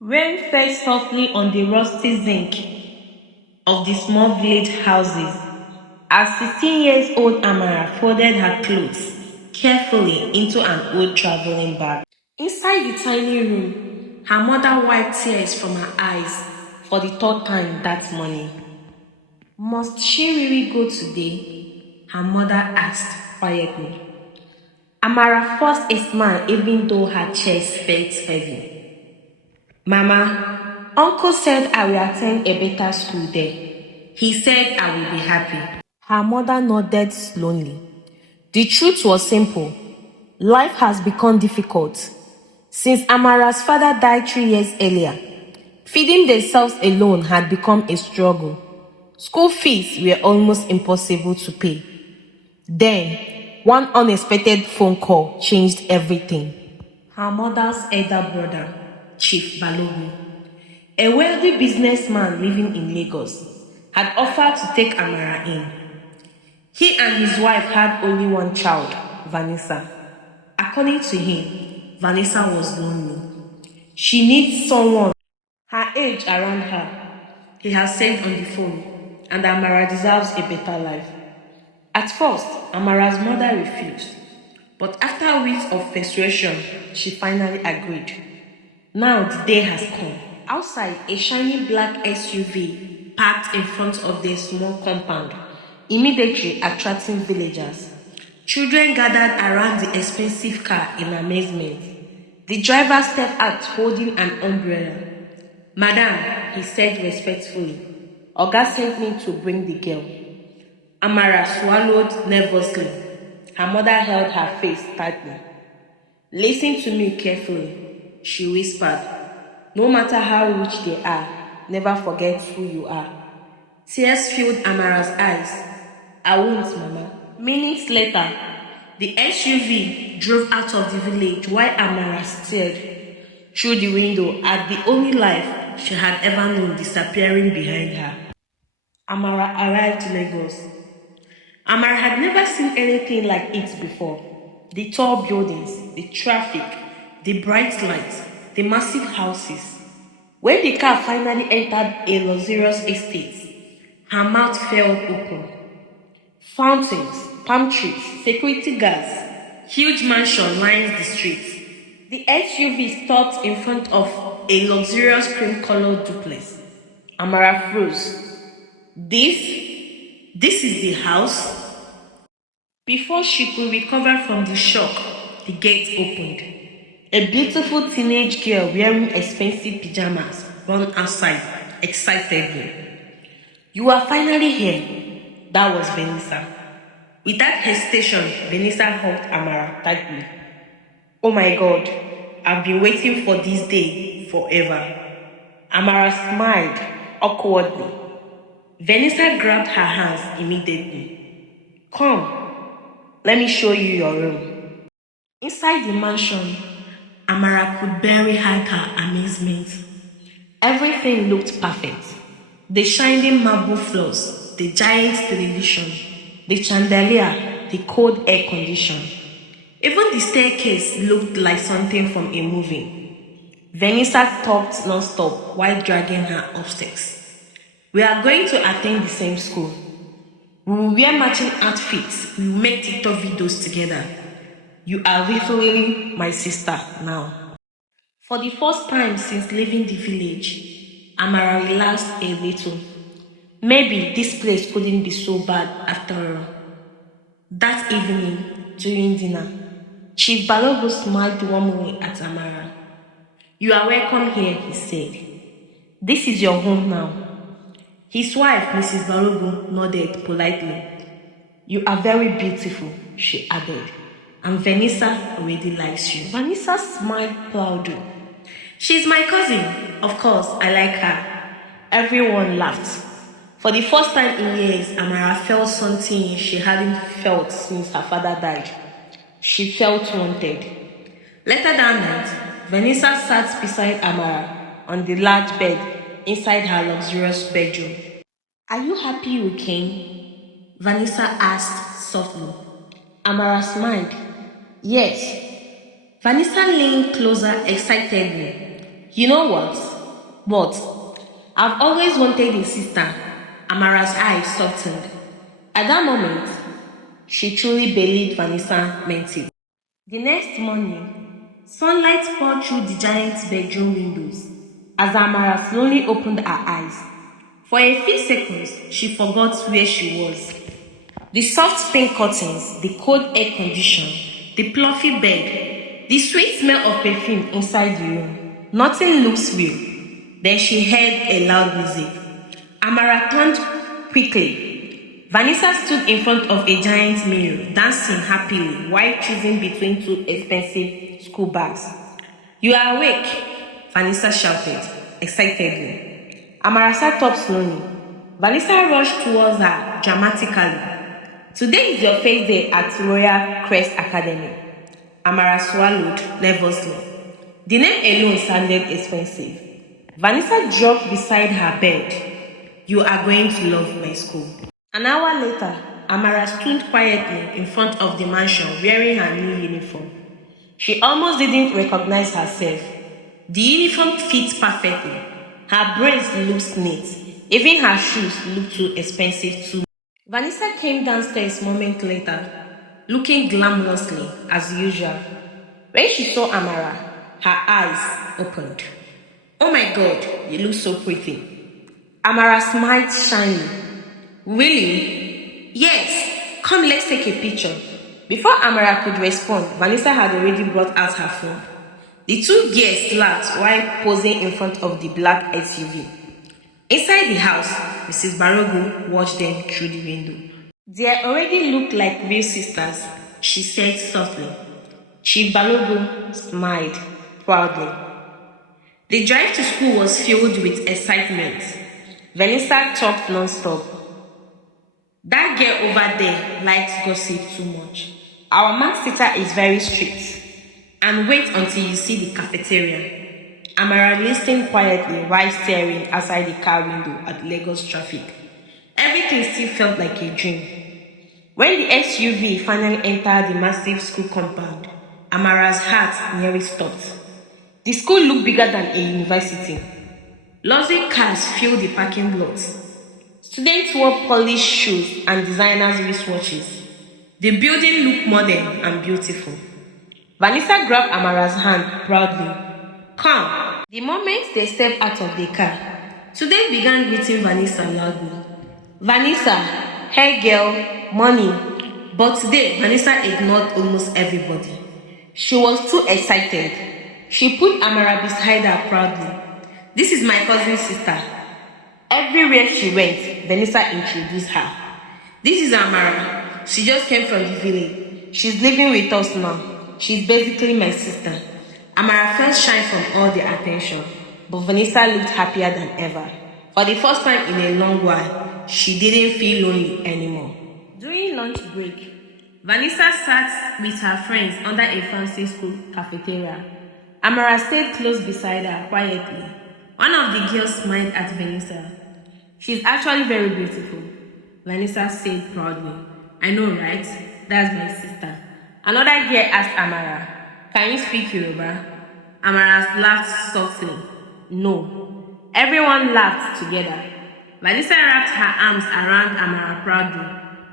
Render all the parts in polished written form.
Rain fell softly on the rusty zinc of the small village houses as 16 years old Amara folded her clothes carefully into an old traveling bag. Inside the tiny room, her mother wiped tears from her eyes for the third time that morning. Must she really go today? Her mother asked quietly. Amara forced a smile even though her chest felt heavy. Mama, Uncle said I will attend a better school there. He said I will be happy. Her mother nodded slowly. The truth was simple. Life has become difficult. Since Amara's father died 3 years earlier, feeding themselves alone had become a struggle. School fees were almost impossible to pay. Then, one unexpected phone call changed everything. Her mother's elder brother, Chief Balogun, a wealthy businessman living in Lagos, had offered to take Amara in. He and his wife had only one child, Vanessa. According to him, Vanessa was lonely. She needs someone her age around her. He has said on the phone, and Amara deserves a better life. At first, Amara's mother refused, but after weeks of persuasion, she finally agreed. Now the day has come. Outside, a shiny black SUV parked in front of their small compound, immediately attracting villagers. Children gathered around the expensive car in amazement. The driver stepped out holding an umbrella. Madam, he said respectfully, Oga sent me to bring the girl. Amara swallowed nervously. Her mother held her face tightly. Listen to me carefully, she whispered. No matter how rich they are, never forget who you are. Tears filled Amara's eyes. I won't, Mama. Minutes later, the SUV drove out of the village while Amara stared through the window at the only life she had ever known disappearing behind her. Amara arrived to Lagos. Amara had never seen anything like it before. The tall buildings, the traffic, the bright lights, the massive houses. When the car finally entered a luxurious estate, her mouth fell open. Fountains, palm trees, security guards, huge mansion lines the streets. The SUV stopped in front of a luxurious cream-colored duplex. Amara froze. This? This is the house? Before she could recover from the shock, the gate opened. A beautiful teenage girl wearing expensive pajamas ran outside excitedly. You are finally here. That was Vanessa. Without hesitation, Vanessa hugged Amara tightly. Oh my God, I've been waiting for this day forever. Amara smiled awkwardly. Vanessa grabbed her hands immediately. Come, let me show you your room. Inside the mansion, Amara could barely hide her amazement. Everything looked perfect. The shining marble floors, the giant television, the chandelier, the cold air condition. Even the staircase looked like something from a movie. Vanessa talked non-stop while dragging her upstairs. We are going to attend the same school. We will wear matching outfits. We will make TikTok videos together. You are literally my sister now. For the first time since leaving the village, Amara relaxed a little. Maybe this place couldn't be so bad after all. That evening, during dinner, Chief Balogun smiled warmly at Amara. You are welcome here, he said. This is your home now. His wife, Mrs. Balogun, nodded politely. You are very beautiful, she added. And Vanessa already likes you. Vanessa smiled proudly. She's my cousin. Of course, I like her. Everyone laughed. For the first time in years, Amara felt something she hadn't felt since her father died. She felt wanted. Later that night, Vanessa sat beside Amara on the large bed inside her luxurious bedroom. Are you happy you came? Vanessa asked softly. Amara smiled. Yes. Vanessa leaned closer excitedly. You know what? But I've always wanted a sister. Amara's eyes softened. At that moment, she truly believed Vanessa meant it. The next morning, sunlight poured through the giant's bedroom windows as Amara slowly opened her eyes. For a few seconds, she forgot where she was. The soft pink curtains, the cold air condition, the fluffy bed, the sweet smell of perfume inside the room. Nothing looks real. Then she heard a loud music. Amara turned quickly. Vanessa stood in front of a giant mirror, dancing happily while choosing between two expensive school bags. "You are awake," Vanessa shouted, excitedly. Amara sat up slowly. Vanessa rushed towards her dramatically. "Today is your first day at Royal Crest Academy." Amara swallowed nervously. The name alone sounded expensive. Vanessa dropped beside her bed. "You are going to love my school." An hour later, Amara stood quietly in front of the mansion wearing her new uniform. She almost didn't recognize herself. The uniform fit perfectly. Her braids looked neat. Even her shoes looked too expensive too. Vanessa came downstairs a moment later, looking glamorously as usual. When she saw Amara, her eyes opened. "Oh my God, you look so pretty." Amara smiled shyly. "Really?" "Yes. Come, let's take a picture." Before Amara could respond, Vanessa had already brought out her phone. The two girls laughed while posing in front of the black SUV. Inside the house, Mrs. Barogo watched them through the window. "They already look like real sisters," she said softly. Chief Balogo smiled proudly. The drive to school was filled with excitement. Vanessa talked non-stop. "That girl over there likes gossip too much. Our math teacher is very strict. And wait until you see the cafeteria." Amara listened quietly while staring outside the car window at Lagos traffic. Everything still felt like a dream. When the SUV finally entered the massive school compound, Amara's heart nearly stopped. The school looked bigger than a university. Luxury cars filled the parking lot. Students wore polished shoes and designers' wristwatches. The building looked modern and beautiful. Vanessa grabbed Amara's hand proudly. "Come." The moment they stepped out of the car, students began greeting Vanessa loudly. "Vanessa, hey girl, money." But today, Vanessa ignored almost everybody. She was too excited. She put Amara beside her proudly. "This is my cousin's sister." Everywhere she went, Vanessa introduced her. "This is Amara. She just came from the village. She's living with us now. She's basically my sister." Amara felt shy from all the attention, but Vanessa looked happier than ever. For the first time in a long while, she didn't feel lonely anymore. During lunch break, Vanessa sat with her friends under a fancy school cafeteria. Amara stayed close beside her quietly. One of the girls smiled at Vanessa. "She's actually very beautiful," Vanessa said proudly. "I know, right? That's my sister." Another girl asked Amara, "Can you speak Yoruba?" Amara laughed softly. "No." Everyone laughed together. Vanessa wrapped her arms around Amara proudly.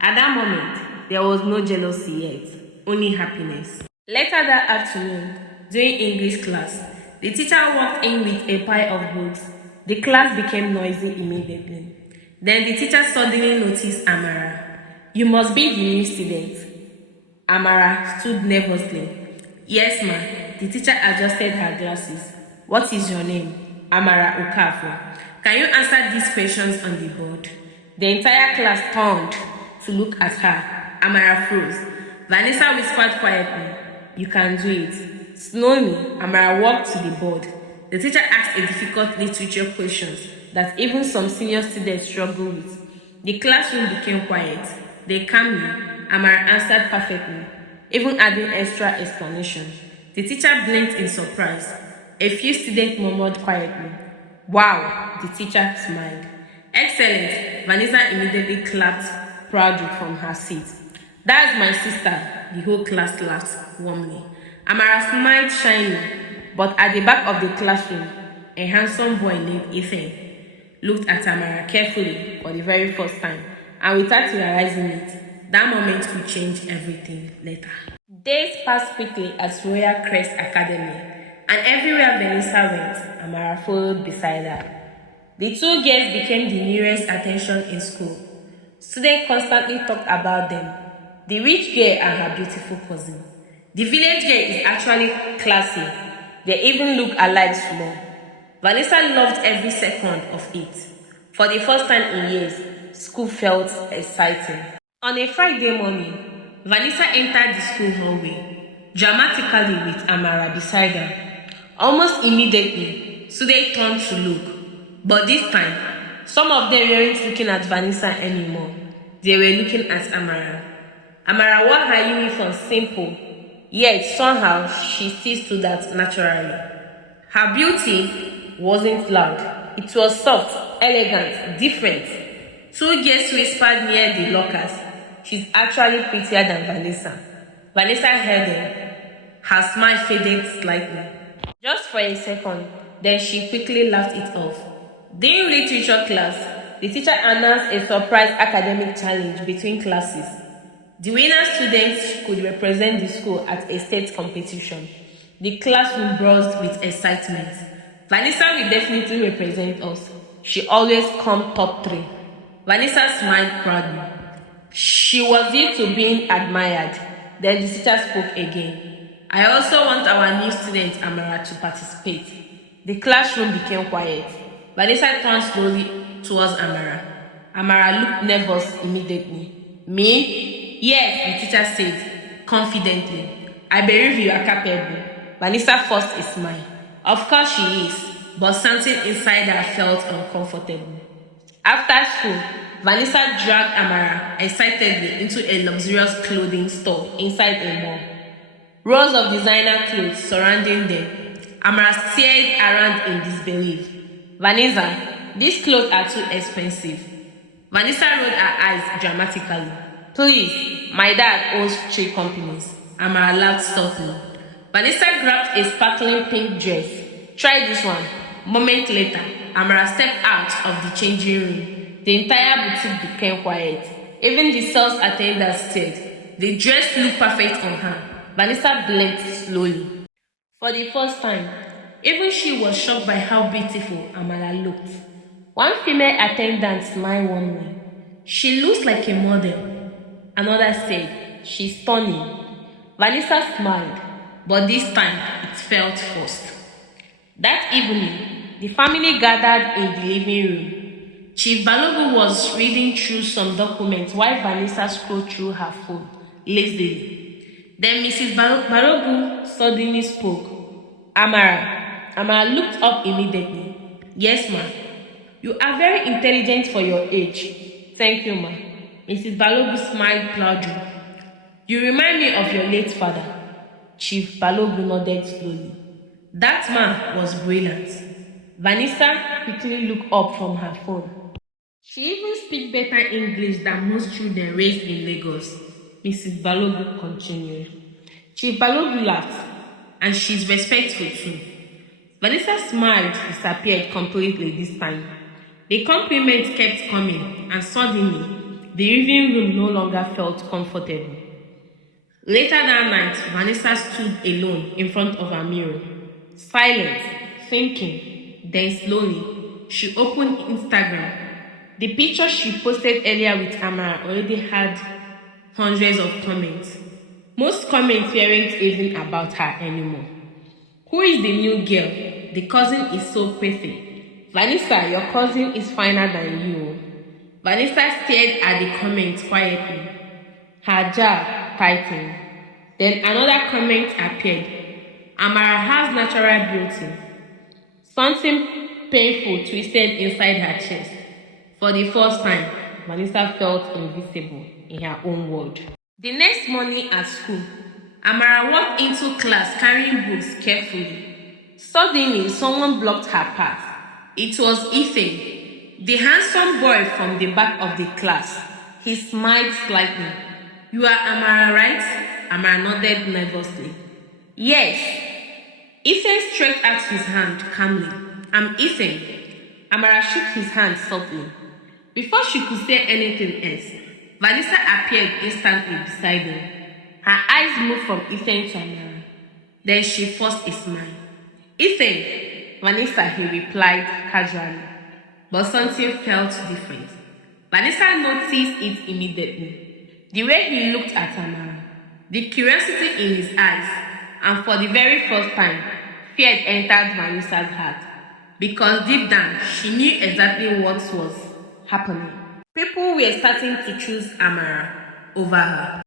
At that moment, there was no jealousy yet, only happiness. Later that afternoon, during English class, the teacher walked in with a pile of books. The class became noisy immediately. Then the teacher suddenly noticed Amara. "You must be the new student." Amara stood nervously. "Yes, ma." The teacher adjusted her glasses. "What is your name?" "Amara Okafor." "Can you answer these questions on the board?" The entire class turned to look at her. Amara froze. Vanessa whispered quietly, "You can do it." Slowly, Amara walked to the board. The teacher asked a difficult literature questions that even some senior students struggle with. The classroom became quiet. Then calmly, Amara answered perfectly, even adding extra explanation. The teacher blinked in surprise. A few students murmured quietly. "Wow," the teacher smiled. "Excellent." Vanessa immediately clapped proudly from her seat. "That's my sister." The whole class laughed warmly. Amara smiled shyly, but at the back of the classroom, a handsome boy named Ethan, looked at Amara carefully for the very first time, and without realizing it, that moment could change everything later. Days passed quickly at Royal Crest Academy, and everywhere Vanessa went, Amara followed beside her. The two girls became the nearest attention in school. Students constantly talked about them. The rich girl and her beautiful cousin. The village girl is actually classy. They even look alike small. Vanessa loved every second of it. For the first time in years, school felt exciting. On a Friday morning, Vanessa entered the school hallway, dramatically with Amara beside her. Almost immediately, students turned to look. But this time, some of them weren't looking at Vanessa anymore. They were looking at Amara. Amara wore her uniform simple, yet somehow she still stood out naturally. Her beauty wasn't loud. It was soft, elegant, different. Two girls whispered near the lockers. She's actually prettier than Vanessa. Vanessa heard them. Her smile faded slightly. Just for a second, then she quickly laughed it off. During literature class, the teacher announced a surprise academic challenge between classes. The winner students could represent the school at a state competition. The classroom buzzed with excitement. Vanessa will definitely represent us. She always comes top 3. Vanessa smiled proudly. She was used to being admired. Then the teacher spoke again. I also want our new student Amara to participate. The classroom became quiet. Vanessa turned slowly towards Amara. Amara looked nervous immediately. Me? Yes, the teacher said, confidently. I believe you are capable. Vanessa forced a smile. Of course she is, but something inside her felt uncomfortable. After school, Vanessa dragged Amara excitedly into a luxurious clothing store inside a mall. Rows of designer clothes surrounding them. Amara stared around in disbelief. Vanessa, these clothes are too expensive. Vanessa rolled her eyes dramatically. Please, my dad owns 3 companies. Amara laughed softly. Vanessa grabbed a sparkling pink dress. Try this one. Moment later, Amara stepped out of the changing room. The entire boutique became quiet. Even the sales attendant stared. The dress looked perfect on her. Vanessa blinked slowly. For the first time, even she was shocked by how beautiful Amara looked. One female attendant smiled warmly. She looks like a model. Another said, she's stunning. Vanessa smiled, but this time it felt forced. That evening, the family gathered in the living room. Chief Balogun was reading through some documents while Vanessa scrolled through her phone lazily. Then Mrs. Balogun suddenly spoke. Amara looked up immediately. Yes, ma. You are very intelligent for your age. Thank you, ma. Mrs. Balogun smiled proudly. You remind me of your late father. Chief Balogun nodded slowly. That man was brilliant. Vanessa quickly looked up from her phone. She even speaks better English than most children raised in Lagos. Mrs. Balogun continued. Chief Balogun laughed, and she's respectful too. Vanessa's smile disappeared completely this time. The compliments kept coming, and suddenly, the living room no longer felt comfortable. Later that night, Vanessa stood alone in front of her mirror, silent, thinking. Then slowly, she opened Instagram. The picture she posted earlier with Amara already had hundreds of comments. Most comments weren't even about her anymore. Who is the new girl? The cousin is so pretty. Vanessa, your cousin is finer than you. Vanessa stared at the comments quietly. Her jaw tightened. Then another comment appeared. Amara has natural beauty. Something painful twisted inside her chest. For the first time, Vanessa felt invisible in her own world. The next morning at school, Amara walked into class carrying books carefully. Suddenly, someone blocked her path. It was Ethan, the handsome boy from the back of the class. He smiled slightly. You are Amara, right? Amara nodded nervously. Yes. Ethan stretched out his hand calmly. I'm Ethan. Amara shook his hand softly. Before she could say anything else, Vanessa appeared instantly beside him. Her eyes moved from Ethan to Amara. Then she forced a smile. Ethan, Vanessa, he replied casually. But something felt different. Vanessa noticed it immediately. The way he looked at Amara, the curiosity in his eyes, and for the very first time, fear entered Vanessa's heart. Because deep down, she knew exactly what was happening. People were starting to choose Amara over her.